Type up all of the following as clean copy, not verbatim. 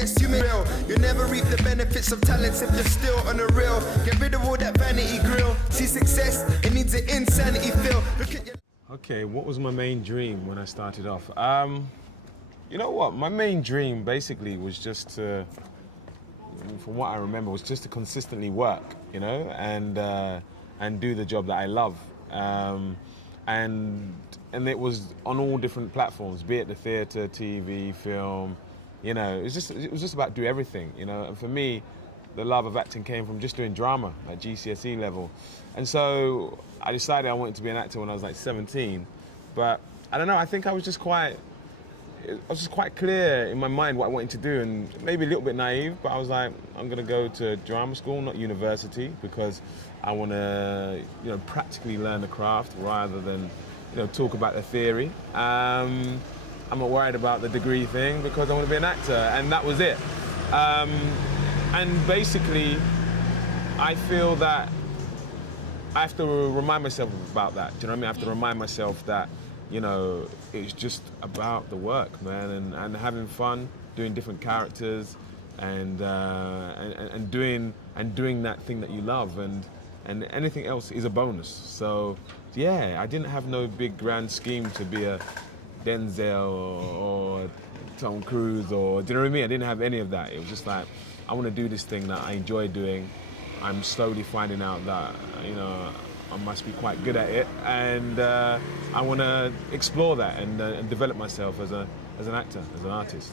yes, you may real. You'll never reap the benefits of talents if you're still on the real. Get rid of all that vanity grill. See success, it needs an insanity feel. Look at your... Okay, what was my main dream when I started off? You know what? My main dream basically was just to, from what I remember, was just to consistently work, you know, and do the job that I love. And it was on all different platforms, be it the theatre, TV, film, you know, it was just about do everything, you know. And for me, the love of acting came from just doing drama at GCSE level. And so I decided I wanted to be an actor when I was like 17. But I don't know, I think I was just quite clear in my mind what I wanted to do, and maybe a little bit naive, but I was like, I'm gonna go to drama school, not university, because I wanna, you know, practically learn the craft rather than, you know, talk about the theory. I'm not worried about the degree thing because I want to be an actor, and that was it. And basically, I feel that I have to remind myself about that. Do you know what I mean? I have to remind myself that, you know, it's just about the work, man, and having fun, doing different characters, and doing that thing that you love, and anything else is a bonus. So yeah, I didn't have no big grand scheme to be a Denzel or Tom Cruise, or, do you know what I mean? I didn't have any of that. It was just like, I want to do this thing that I enjoy doing. I'm slowly finding out that, you know, I must be quite good at it, and I want to explore that and develop myself as an actor, as an artist.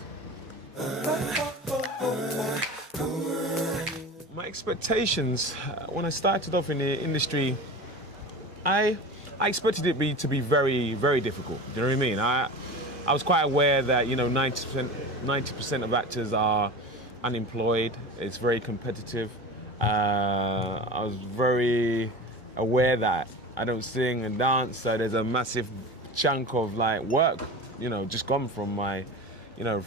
My expectations when I started off in the industry, I expected it to be very, very difficult. Do you know what I mean? I was quite aware that, you know, 90% of actors are unemployed. It's very competitive. I was very aware that I don't sing and dance, so there's a massive chunk of like work, you know, just gone from my, you know,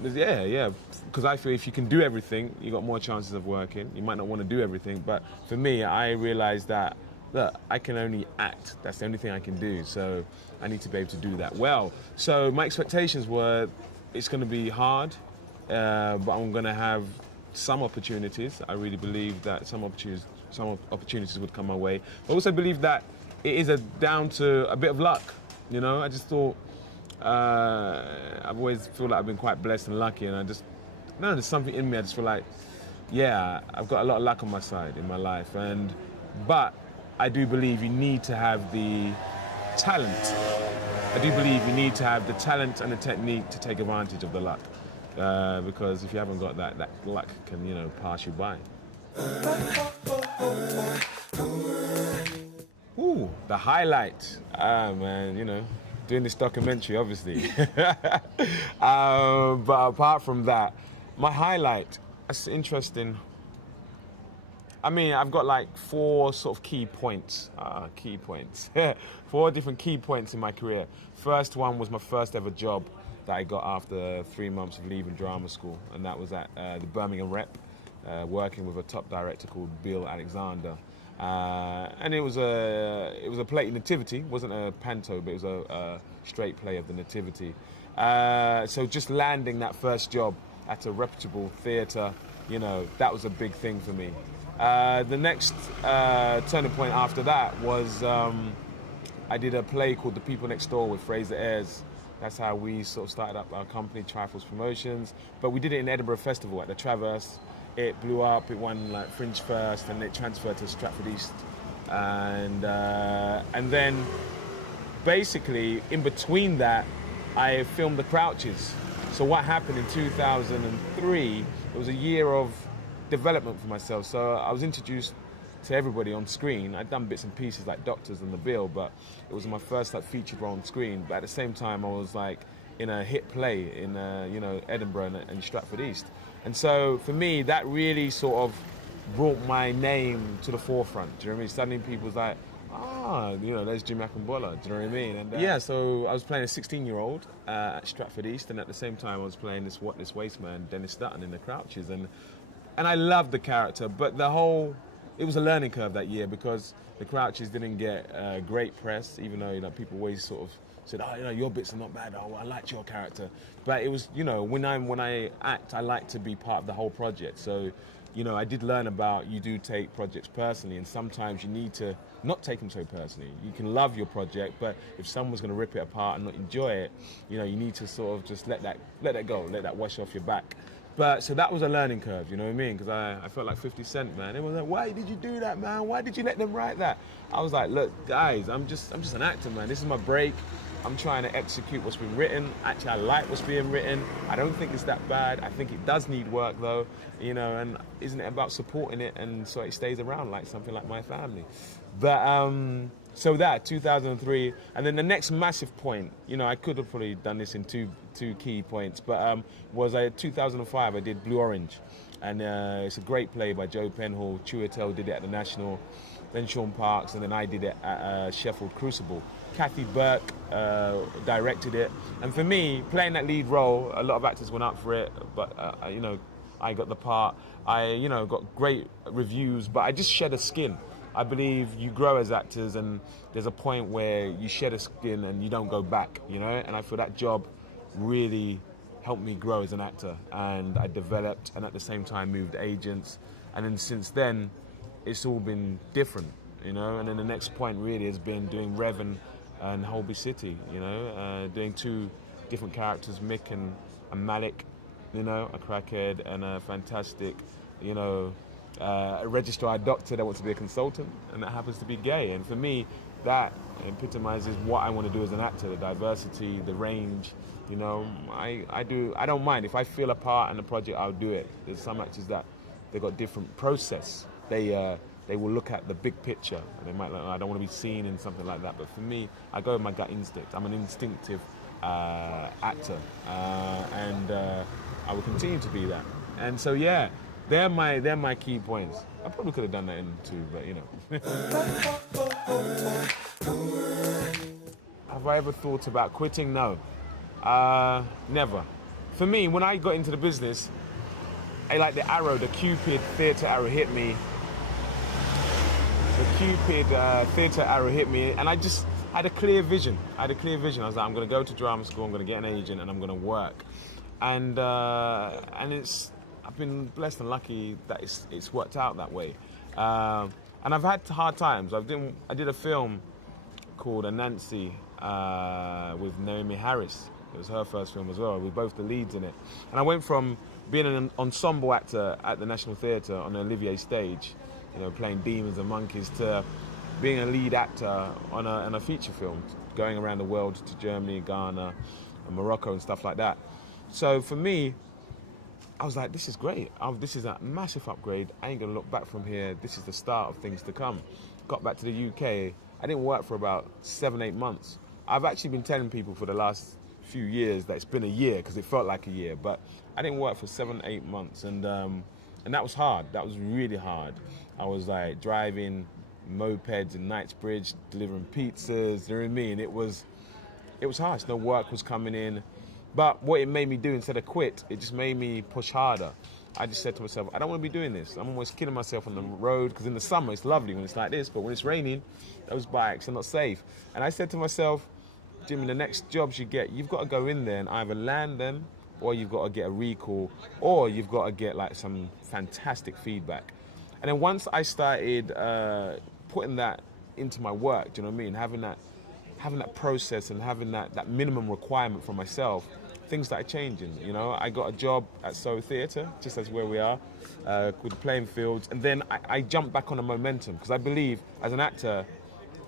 because I feel if you can do everything, you got more chances of working. You might not want to do everything, but for me, I realized that, look, I can only act. That's the only thing I can do, so I need to be able to do that well. So my expectations were, it's going to be hard, but I'm going to have some opportunities. I really believe that some opportunities would come my way. I also believe that it is down to a bit of luck, you know. I just thought, I've always feel like I've been quite blessed and lucky, and I don't know, there's something in me, I just feel like, yeah, I've got a lot of luck on my side in my life, but I do believe you need to have the talent. I do believe you need to have the talent and the technique to take advantage of the luck. Because if you haven't got that luck can, you know, pass you by. Ooh, the highlight. Man, you know, doing this documentary, obviously. But apart from that, my highlight, that's interesting. I mean, I've got like 4 sort of key points. 4 different key points in my career. First one was my first ever job that I got after 3 months of leaving drama school, and that was at the Birmingham Rep, working with a top director called Bill Alexander, and it was a play nativity. It wasn't a panto, but it was a straight play of the nativity. So just landing that first job at a reputable theatre, you know, that was a big thing for me. The next turning point after that was I did a play called The People Next Door with Fraser Ayres. That's how we sort of started up our company, TriForce Promotions. But we did it in Edinburgh Festival at the Traverse. It blew up, it won like Fringe first, and it transferred to Stratford East. And then basically in between that, I filmed The Crouches. So what happened in 2003, it was a year of development for myself. So I was introduced to everybody on screen. I'd done bits and pieces like Doctors and The Bill, but it was my first like featured role on screen. But at the same time, I was like in a hit play in you know, Edinburgh and Stratford East. And so for me, that really sort of brought my name to the forefront. Do you know what I mean? Suddenly people was like, you know, there's Jimmy Akingbola. Do you know what I mean? And yeah, so I was playing a 16-year-old at Stratford East, and at the same time I was playing this Waste Man, Dennis Dutton in The Crouches, and I loved the character, but the whole it was a learning curve that year because the Crouches didn't get great press, even though people always sort of said, oh, your bits are not bad. Oh, I liked your character. But it was, when I act, I like to be part of the whole project. So, I did learn about you do take projects personally, and sometimes you need to not take them so personally. You can love your project, but if someone's going to rip it apart and not enjoy it, you need to sort of just let that go, let that wash off your back. But so that was a learning curve, you know what I mean? Because I felt like 50 Cent, man. It was like, why did you do that, man? Why did you let them write that? I was like, look, guys, I'm just an actor, man. This is my break. I'm trying to execute what's been written. Actually, I like what's being written. I don't think it's that bad. I think it does need work, though, and isn't it about supporting it and so it stays around like something like My Family? But so that 2003, and then the next massive point, I could have probably done this in two key points, but was 2005. I did Blue Orange, and it's a great play by Joe Penhall. Chiwetel did it at the National, then Sean Parks, and then I did it at Sheffield Crucible. Kathy Burke directed it, and for me, playing that lead role, a lot of actors went up for it, but I got the part. I got great reviews, but I just shed a skin. I believe you grow as actors, and there's a point where you shed a skin and you don't go back, and I feel that job really helped me grow as an actor, and I developed, and at the same time moved agents, and then since then it's all been different, and then the next point really has been doing Revan and Holby City, doing two different characters, Mick and Malik, a crackhead and a fantastic, a registered doctor that wants to be a consultant and that happens to be gay. And for me, that epitomizes what I want to do as an actor, the diversity, the range. I don't mind. If I feel a part in the project, I'll do it. There's some actors that they've got different process. They will look at the big picture and they might like, I don't want to be seen in something like that. But for me, I go with my gut instinct. I'm an instinctive actor, and I will continue to be that. And so yeah, they're my key points. I probably could have done that in two, but Have I ever thought about quitting? No, never. For me, when I got into the business, the Cupid theatre arrow hit me. The Cupid theatre arrow hit me, and I just had a clear vision. I was like, I'm going to go to drama school, I'm going to get an agent, and I'm going to work. And I've been blessed and lucky that it's worked out that way. And I've had hard times. I did a film called Anansi with Naomi Harris. It was her first film as well. We were both the leads in it. And I went from being an ensemble actor at the National Theatre on the Olivier stage, playing demons and monkeys, to being a lead actor on a feature film, going around the world to Germany, Ghana, and Morocco and stuff like that. So for me, I was like, this is great. This is a massive upgrade. I ain't gonna look back from here. This is the start of things to come. Got back to the UK. I didn't work for about 7-8 months. I've actually been telling people for the last few years that it's been a year because it felt like a year, but I didn't work for 7-8 months, and that was hard. That was really hard. I was like driving mopeds in Knightsbridge, delivering pizzas. You know what I mean? It was hard. No work was coming in. But what it made me do, instead of quit, it just made me push harder. I just said to myself, I don't want to be doing this. I'm almost killing myself on the road, because in the summer it's lovely when it's like this, but when it's raining, those bikes are not safe. And I said to myself, Jimmy, the next jobs you get, you've got to go in there and either land them, or you've got to get a recall, or you've got to get like some fantastic feedback. And then once I started putting that into my work, do you know what I mean? Having that process and having that minimum requirement for myself, things started changing. I got a job at Soho Theatre, just as where we are, called the Playing Fields, and then I jumped back on the momentum, because I believe as an actor,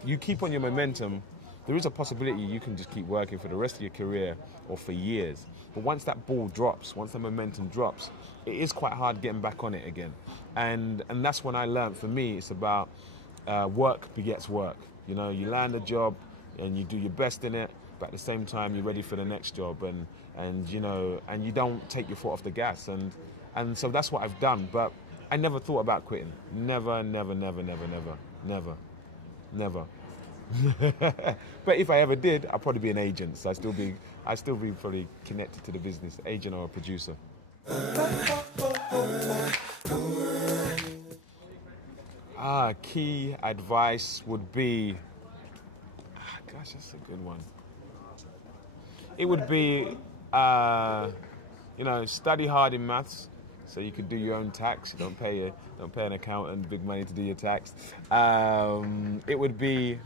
you keep on your momentum, there is a possibility you can just keep working for the rest of your career or for years. But once that ball drops, once the momentum drops, it is quite hard getting back on it again. And that's when I learned, for me, it's about work begets work. You land a job and you do your best in it, but at the same time you're ready for the next job, and you don't take your foot off the gas, and so that's what I've done. But I never thought about quitting. Never. But if I ever did, I'd probably be an agent. So I'd still be probably connected to the business, agent or a producer. Key advice would be, gosh, that's a good one. It would be, study hard in maths so you could do your own tax. You don't pay an accountant big money to do your tax. It would be,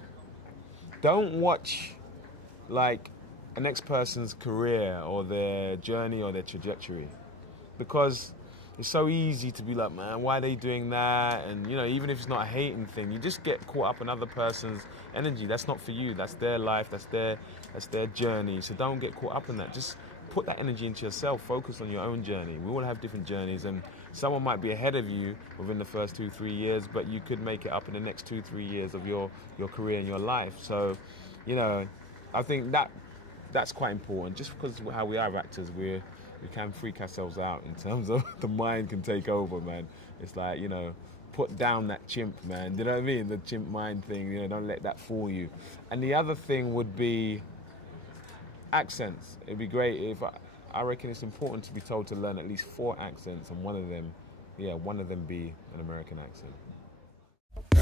don't watch like a next person's career or their journey or their trajectory, because it's so easy to be like, man, why are they doing that? And even if it's not a hating thing, you just get caught up in other person's energy. That's not for you. That's their life. That's their journey. So don't get caught up in that. Just put that energy into yourself. Focus on your own journey. We all have different journeys, and someone might be ahead of you within the first 2-3 years, but you could make it up in the next 2-3 years of your career and your life. So, I think that's quite important. Just because of how we are actors, we can freak ourselves out in terms of the mind can take over, man. It's like, put down that chimp, man. You know what I mean? The chimp mind thing, don't let that fool you. And the other thing would be accents. It'd be great if, I reckon it's important to be told to learn at least 4 accents, and one of them be an American accent.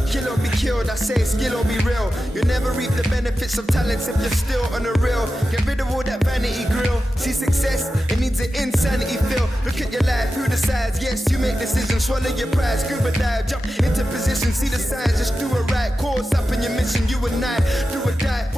Kill or be killed, I say skill or be real. You'll never reap the benefits of talents if you're still on the real. Get rid of all that vanity grill. See success, it needs an insanity feel. Look at your life, who decides? Yes, you make decisions, swallow your pride, scuba dive, jump into position, see the signs, just do it right. Course up in your mission, you and I, do or die.